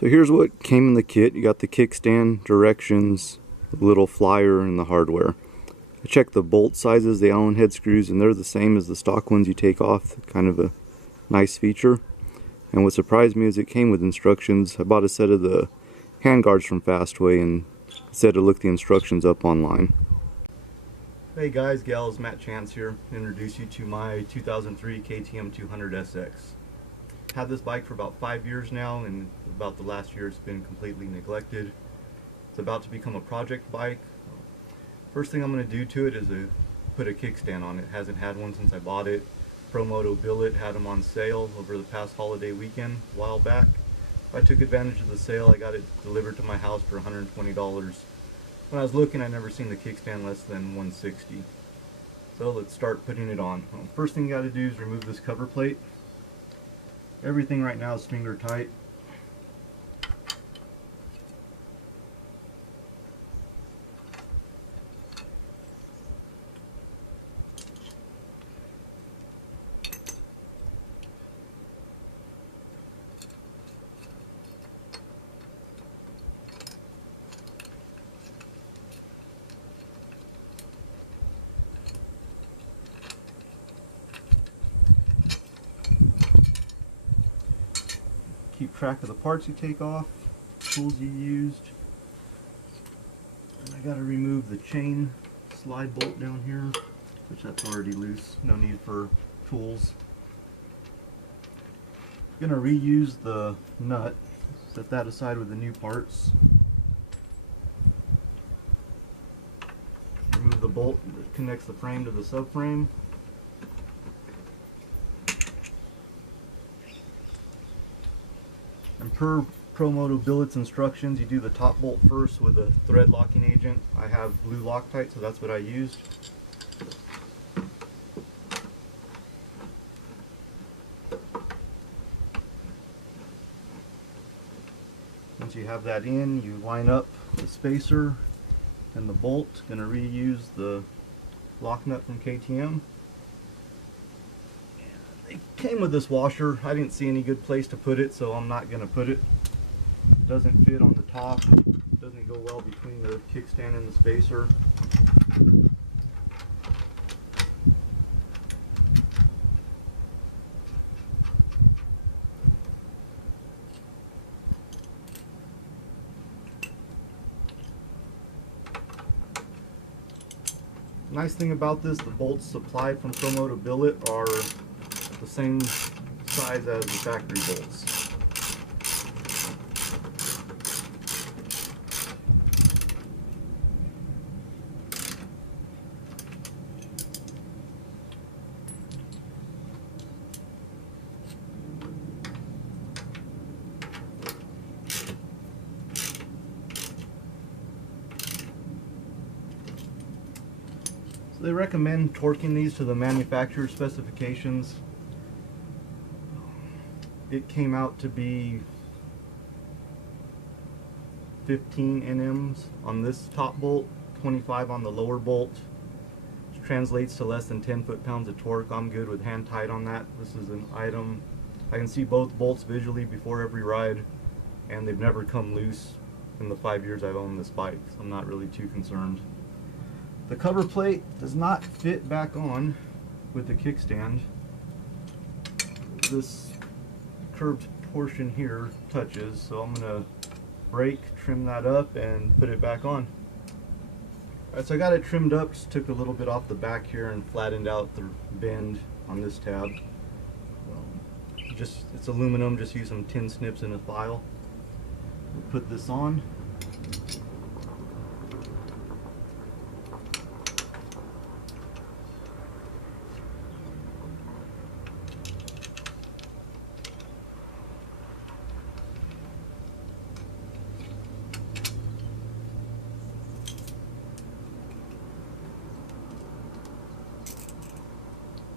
So here's what came in the kit. You got the kickstand, directions, the little flyer, and the hardware. I checked the bolt sizes, the Allen head screws, and they're the same as the stock ones you take off. Kind of a nice feature. And what surprised me is it came with instructions. I bought a set of the handguards from Fastway and said to look the instructions up online. Hey guys, gals, Matt Chance here. Introduce you to my 2003 KTM 200SX. Had this bike for about 5 years now, and about the last year it's been completely neglected. It's about to become a project bike. First thing I'm going to do to it is put a kickstand on it. Hasn't had one since I bought it. Promoto Billet had them on sale over the past holiday weekend a while back. I took advantage of the sale. I got it delivered to my house for $120. When I was looking, I never seen the kickstand less than $160. So let's start putting it on. First thing you got to do is remove this cover plate. Everything right now is finger tight. Keep track of the parts you take off, tools you used. And I got to remove the chain slide bolt down here, which that's already loose. No need for tools. Gonna reuse the nut. Set that aside with the new parts. Remove the bolt that connects the frame to the subframe. And per Promoto Billet's instructions, you do the top bolt first with a thread locking agent. I have blue Loctite, so that's what I used. Once you have that in, you line up the spacer and the bolt. Going to reuse the lock nut from KTM. It came with this washer. I didn't see any good place to put it, so I'm not going to put it. It doesn't fit on the top. It doesn't go well between the kickstand and the spacer. Nice thing about this, the bolts supplied from Promoto Billet are the same size as the factory bolts. So they recommend torquing these to the manufacturer's specifications. It came out to be 15 Nms on this top bolt, 25 on the lower bolt, which translates to less than 10 foot-pounds of torque. I'm good with hand tight on that. This is an item. I can see both bolts visually before every ride, and they've never come loose in the 5 years I've owned this bike, so I'm not really too concerned. The cover plate does not fit back on with the kickstand. This curved portion here touches, so I'm gonna brake, trim that up, and put it back on. Alright, so I got it trimmed up, just took a little bit off the back here and flattened out the bend on this tab. It's aluminum, just use some tin snips in a file. We'll put this on.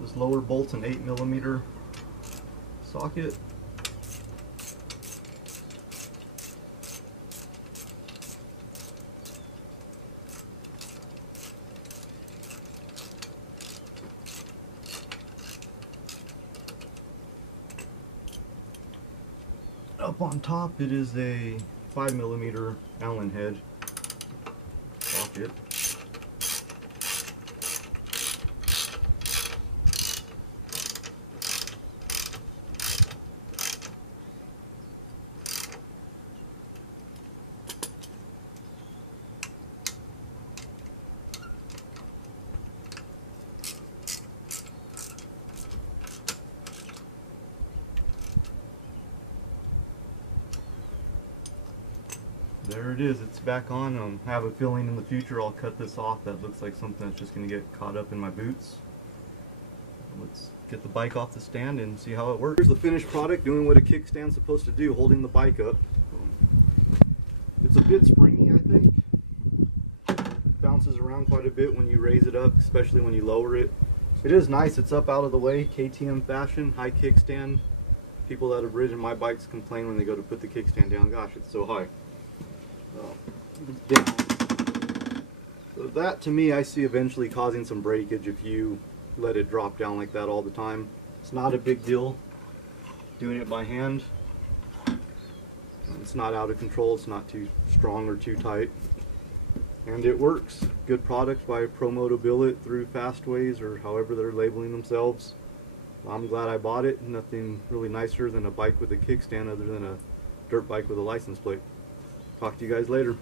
This lower bolt's an 8mm socket. Up on top, it is a 5mm Allen head socket. There it is, it's back on. I have a feeling in the future I'll cut this off. That looks like something that's just going to get caught up in my boots. Let's get the bike off the stand and see how it works. Here's the finished product doing what a kickstand's supposed to do, holding the bike up. It's a bit springy, I think. It bounces around quite a bit when you raise it up, especially when you lower it. It is nice, it's up out of the way, KTM fashion, high kickstand. People that have ridden my bikes complain when they go to put the kickstand down. Gosh, it's so high. Down. So that, to me, I see eventually causing some breakage if you let it drop down like that all the time. It's not a big deal doing it by hand. It's not out of control, it's not too strong or too tight. And it works. Good product by Promoto Billet through Fastways, or however they're labeling themselves. I'm glad I bought it. Nothing really nicer than a bike with a kickstand other than a dirt bike with a license plate. Talk to you guys later.